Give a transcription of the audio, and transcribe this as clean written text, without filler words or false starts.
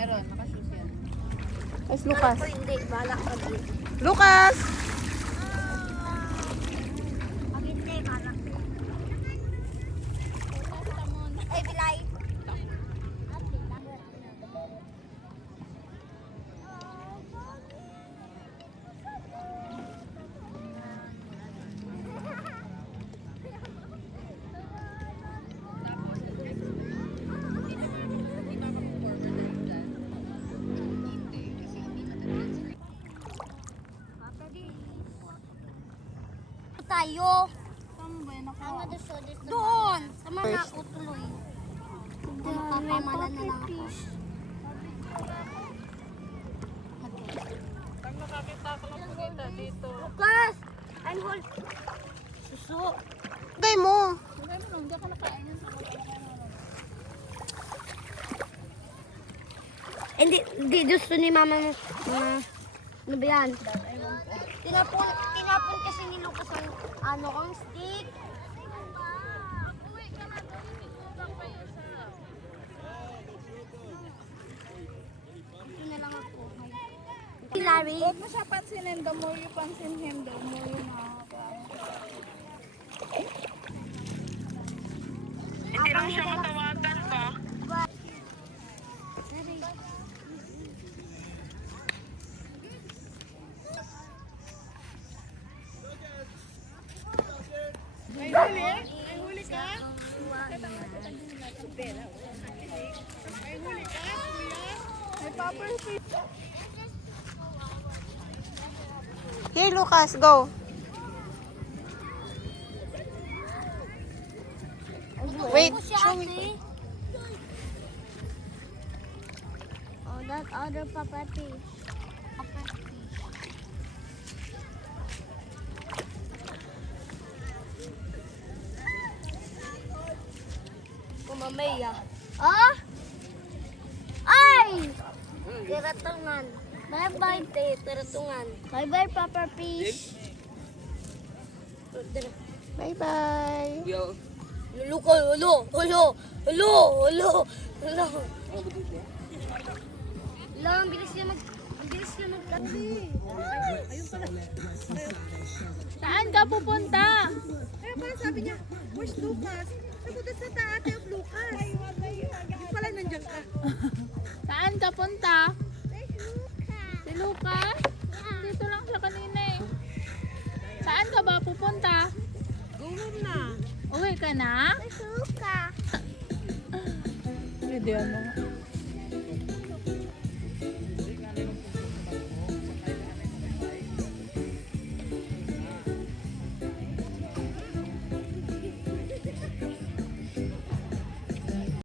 Meron, nakashoes yan. Guys, Lucas. Ako hindi, balak ka din. Lucas! Pag hindi, balak ka. Ay, bilay. Tayo. Saan ba yan ako? Doon. Sama na ako tuloy. Magpapamalan na lang ako. Pag nakakita ko lang po kita dito. Lucas! I'm hold. Suso. Gay mo. Hindi mo nung, hindi ako nakain yan. Hindi gusto ni mama na ano ba yan? Tinapon kasi ni Lucas ang stick. Ito na lang ako. Larry. Huwag mo siya pansinin. The more you pansin him, the more you Hindi lang siya matawagan ba? May huli? May huli ka? May huli ka, kuya? May popper fish. Here, Lucas, go. Wait, show me. Oh, that other papa fish. Kumamaya. Ah? Ay! Tiratungan. Bye-bye, tiratungan. Bye-bye, papa fish. Bye-bye. Luko, ulo. Ang bilis niya magkati. Saan ka pupunta? Kaya pala sabi niya, where's Lucas? Napunta sa taate of Lucas. Yung pala nandiyan ka. Saan ka punta? Si Lucas? Dito lang siya kanina eh. Saan ka ba pupunta? Gawin na. Uwi ka na? Lucas. Pwede ano?